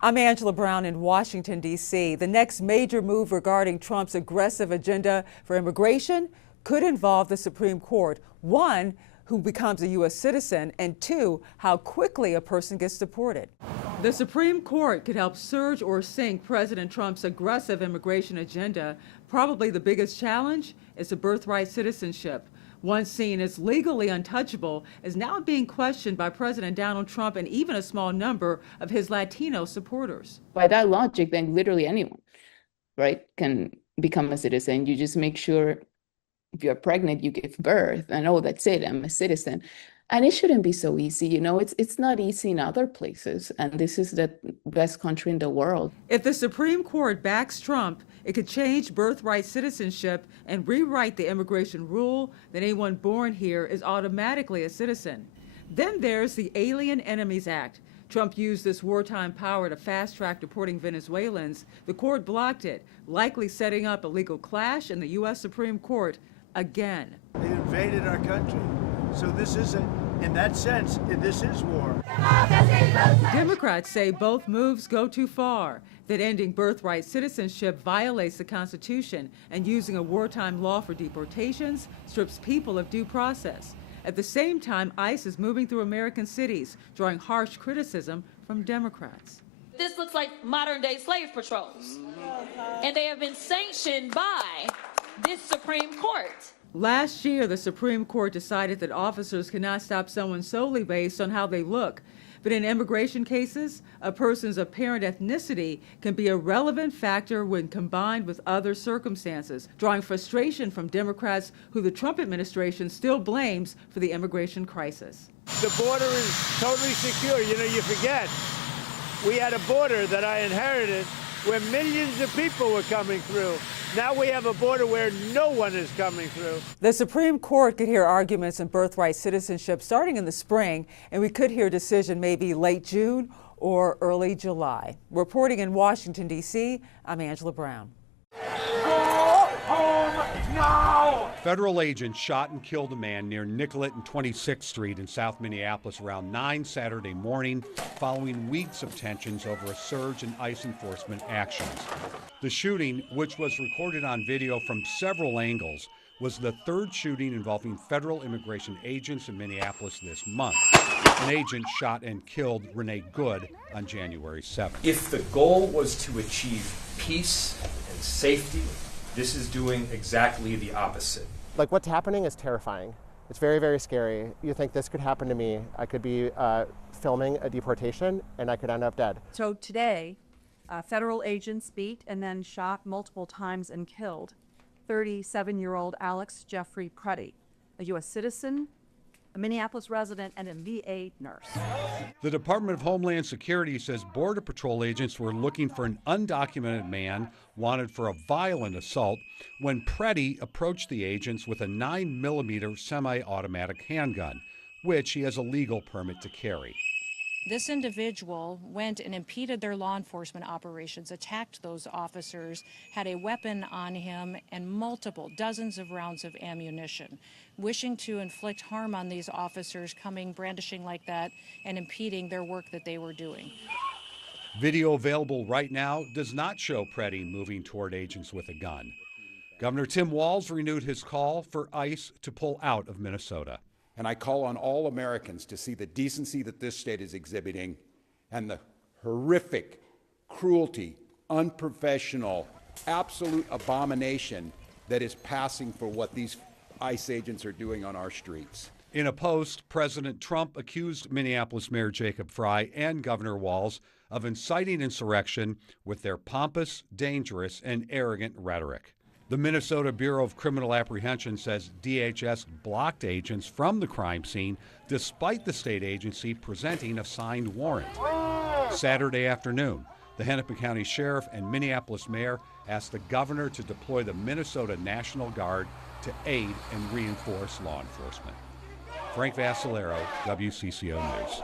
I'm Angela Brown in Washington, D.C. The next major move regarding Trump's aggressive agenda for immigration could involve the Supreme Court. One, who becomes a U.S. citizen, and two, how quickly a person gets deported. The Supreme Court could help surge or sink President Trump's aggressive immigration agenda. Probably the biggest challenge is the birthright citizenship. Once seen as legally untouchable, is now being questioned by President Donald Trump and even a small number of his Latino supporters. By that logic, then literally anyone, right, can become a citizen. You just make sure if you're pregnant, you give birth, and oh, that's it, I'm a citizen. And it shouldn't be so easy, you know, it's not easy in other places, and this is the best country in the world. If the Supreme Court backs Trump, it could change birthright citizenship and rewrite the immigration rule that anyone born here is automatically a citizen. Then there's the Alien Enemies Act. Trump used this wartime power to fast-track deporting Venezuelans. The court blocked it, likely setting up a legal clash in the U.S. Supreme Court again. They invaded our country. So this isn't, in that sense, this is war. Democrats say both moves go too far, that ending birthright citizenship violates the Constitution and using a wartime law for deportations strips people of due process. At the same time, ICE is moving through American cities, drawing harsh criticism from Democrats. This looks like modern-day slave patrols, and they have been sanctioned by this Supreme Court. Last year, the Supreme Court decided that officers cannot stop someone solely based on how they look. But in immigration cases, a person's apparent ethnicity can be a relevant factor when combined with other circumstances, drawing frustration from Democrats who the Trump administration still blames for the immigration crisis. The border is totally secure. You know, you forget, we had a border that I inherited where millions of people were coming through. Now we have a border where no one is coming through. The Supreme Court could hear arguments in birthright citizenship starting in the spring, and we could hear a decision maybe late June or early July. Reporting in Washington, D.C., I'm Angela Brown. Go home now! Federal agents shot and killed a man near Nicollet and 26th Street in South Minneapolis around 9 Saturday morning, following weeks of tensions over a surge in ICE enforcement actions. The shooting, which was recorded on video from several angles, was the third shooting involving federal immigration agents in Minneapolis this month. An agent shot and killed Renee Good on January 7th. If the goal was to achieve peace and safety, this is doing exactly the opposite. Like, what's happening is terrifying. It's very, very scary. You think this could happen to me. I could be filming a deportation and I could end up dead. So today, federal agents beat and then shot multiple times and killed 37-year-old Alex Jeffrey Preddy, a U.S. citizen, a Minneapolis resident, and a VA nurse. The Department of Homeland Security says Border Patrol agents were looking for an undocumented man wanted for a violent assault when Preddy approached the agents with a 9mm semi-automatic handgun, which he has a legal permit to carry. This individual went and impeded their law enforcement operations, attacked those officers, had a weapon on him, and multiple dozens of rounds of ammunition, wishing to inflict harm on these officers, coming brandishing like that and impeding their work that they were doing. Video available right now does not show Preddy moving toward agents with a gun. Governor Tim Walz renewed his call for ICE to pull out of Minnesota. And I call on all Americans to see the decency that this state is exhibiting and the horrific cruelty, unprofessional, absolute abomination that is passing for what these ICE agents are doing on our streets. In a post, President Trump accused Minneapolis Mayor Jacob Frey and Governor Walz of inciting insurrection with their pompous, dangerous, and arrogant rhetoric. The Minnesota Bureau of Criminal Apprehension says DHS blocked agents from the crime scene despite the state agency presenting a signed warrant. Saturday afternoon, the Hennepin County Sheriff and Minneapolis Mayor asked the governor to deploy the Minnesota National Guard to aid and reinforce law enforcement. Frank Vassalero, WCCO News.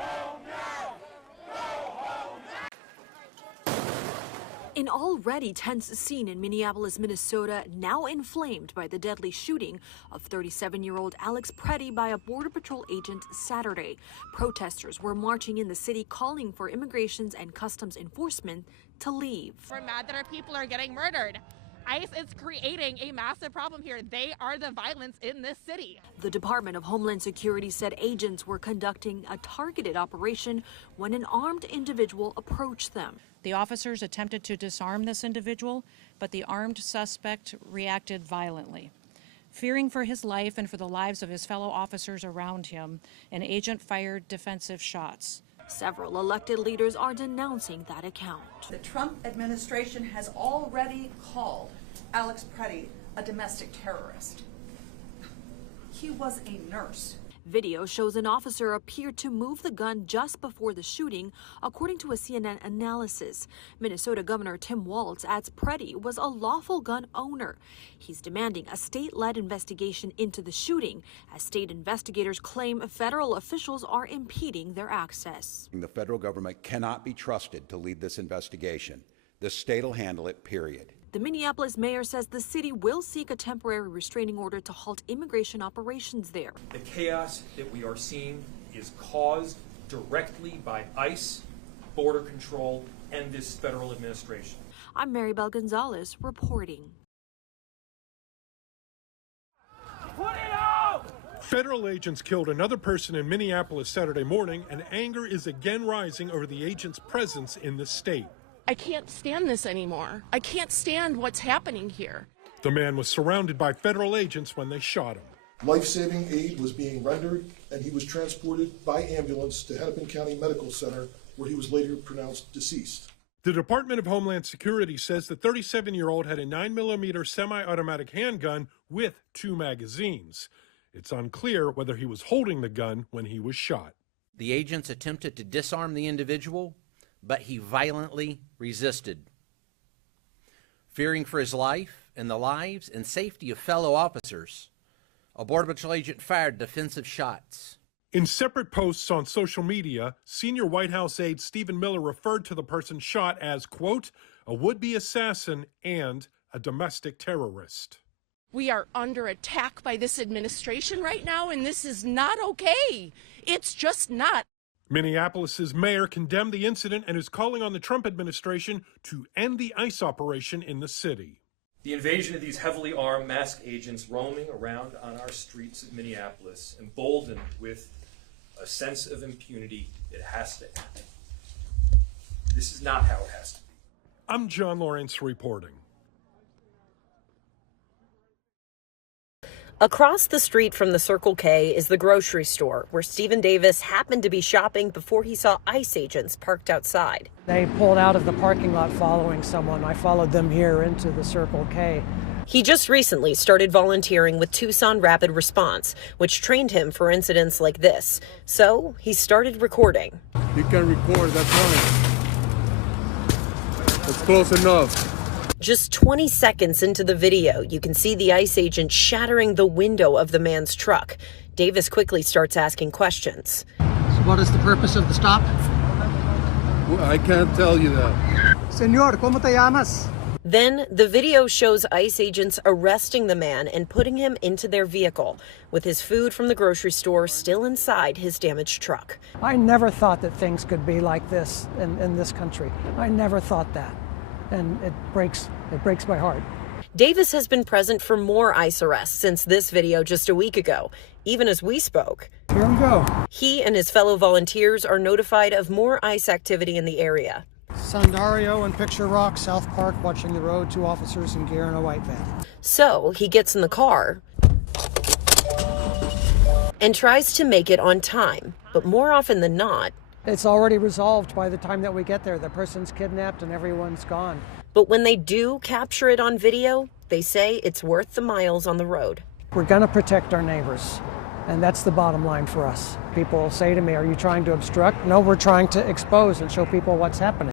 An already tense scene in Minneapolis, Minnesota, now inflamed by the deadly shooting of 37-year-old Alex Preddy by a Border Patrol agent Saturday. Protesters were marching in the city calling for Immigrations and Customs Enforcement to leave. We're mad that our people are getting murdered. ICE is creating a massive problem here. They are the violence in this city. The Department of Homeland Security said agents were conducting a targeted operation when an armed individual approached them. The officers attempted to disarm this individual, but the armed suspect reacted violently. Fearing for his life and for the lives of his fellow officers around him, an agent fired defensive shots. Several elected leaders are denouncing that account. The Trump administration has already called Alex Preddy a domestic terrorist. He was a nurse. Video shows an officer appeared to move the gun just before the shooting, according to a CNN analysis. Minnesota Governor Tim Walz adds Preddy was a lawful gun owner. He's demanding a state-led investigation into the shooting, as state investigators claim federal officials are impeding their access. The federal government cannot be trusted to lead this investigation. The state will handle it, period. The Minneapolis mayor says the city will seek a temporary restraining order to halt immigration operations there. The chaos that we are seeing is caused directly by ICE, Border Control, and this federal administration. I'm Maribel Gonzalez reporting. Put it out! Federal agents killed another person in Minneapolis Saturday morning, and anger is again rising over the agents' presence in the state. I can't stand this anymore. I can't stand what's happening here. The man was surrounded by federal agents when they shot him. Life-saving aid was being rendered, and he was transported by ambulance to Hennepin County Medical Center, where he was later pronounced deceased. The Department of Homeland Security says the 37-year-old had a 9mm semi-automatic handgun with 2 magazines. It's unclear whether he was holding the gun when he was shot. The agents attempted to disarm the individual, but he violently resisted. Fearing for his life and the lives and safety of fellow officers, a Border Patrol agent fired defensive shots. In separate posts on social media, senior White House aide Stephen Miller referred to the person shot as, quote, a would-be assassin and a domestic terrorist. We are under attack by this administration right now, and this is not okay. It's just not. Minneapolis's mayor condemned the incident and is calling on the Trump administration to end the ICE operation in the city. The invasion of these heavily armed masked agents roaming around on our streets of Minneapolis, emboldened with a sense of impunity, it has to end. This is not how it has to be. I'm John Lawrence reporting. Across the street from the Circle K is the grocery store where Stephen Davis happened to be shopping before he saw ICE agents parked outside. They pulled out of the parking lot following someone. I followed them here into the Circle K. He just recently started volunteering with Tucson Rapid Response, which trained him for incidents like this. So he started recording. You can record, that's fine. That's close enough. Just 20 seconds into the video, you can see the ICE agent shattering the window of the man's truck. Davis quickly starts asking questions. So what is the purpose of the stop? Well, I can't tell you that. Señor, ¿cómo te llamas? Then the video shows ICE agents arresting the man and putting him into their vehicle, with his food from the grocery store still inside his damaged truck. I never thought that things could be like this in this country. I never thought that. And it breaks my heart. Davis has been present for more ICE arrests since this video just a week ago. Even as we spoke, here we go. He and his fellow volunteers are notified of more ICE activity in the area. Sandario and Picture Rock, South Park, watching the road, 2 officers in gear in a white van. So he gets in the car and tries to make it on time, but more often than not, it's already resolved by the time that we get there. The person's kidnapped and everyone's gone. But when they do capture it on video, they say it's worth the miles on the road. We're going to protect our neighbors, and that's the bottom line for us. People say to me, are you trying to obstruct? No, we're trying to expose and show people what's happening.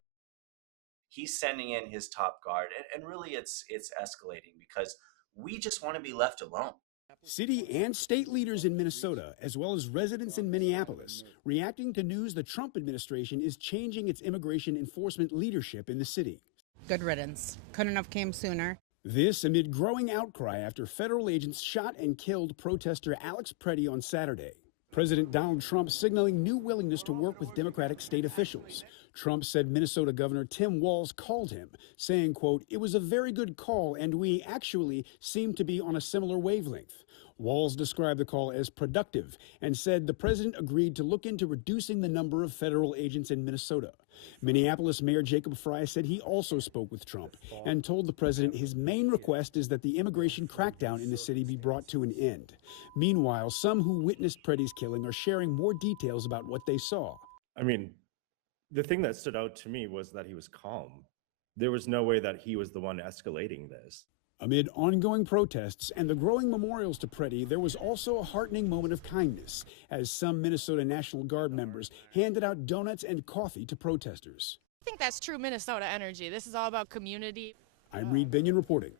He's sending in his top guard, and really it's escalating because we just want to be left alone. City and state leaders in Minnesota, as well as residents in Minneapolis, reacting to news the Trump administration is changing its immigration enforcement leadership in the city. Good riddance. Couldn't have came sooner. This amid growing outcry after federal agents shot and killed protester Alex Preddy on Saturday. President Donald Trump signaling new willingness to work with Democratic state officials. Trump said Minnesota Governor Tim Walz called him, saying, quote, "It was a very good call and we actually seem to be on a similar wavelength." Walz described the call as productive and said the president agreed to look into reducing the number of federal agents in Minnesota. Minneapolis Mayor Jacob Frey said he also spoke with Trump and told the president his main request is that the immigration crackdown in the city be brought to an end. Meanwhile, some who witnessed Preddy's killing are sharing more details about what they saw. I mean, the thing that stood out to me was that he was calm. There was no way that he was the one escalating this. Amid ongoing protests and the growing memorials to Preddy, there was also a heartening moment of kindness as some Minnesota National Guard members handed out donuts and coffee to protesters. I think that's true Minnesota energy. This is all about community. I'm Reed Binion reporting.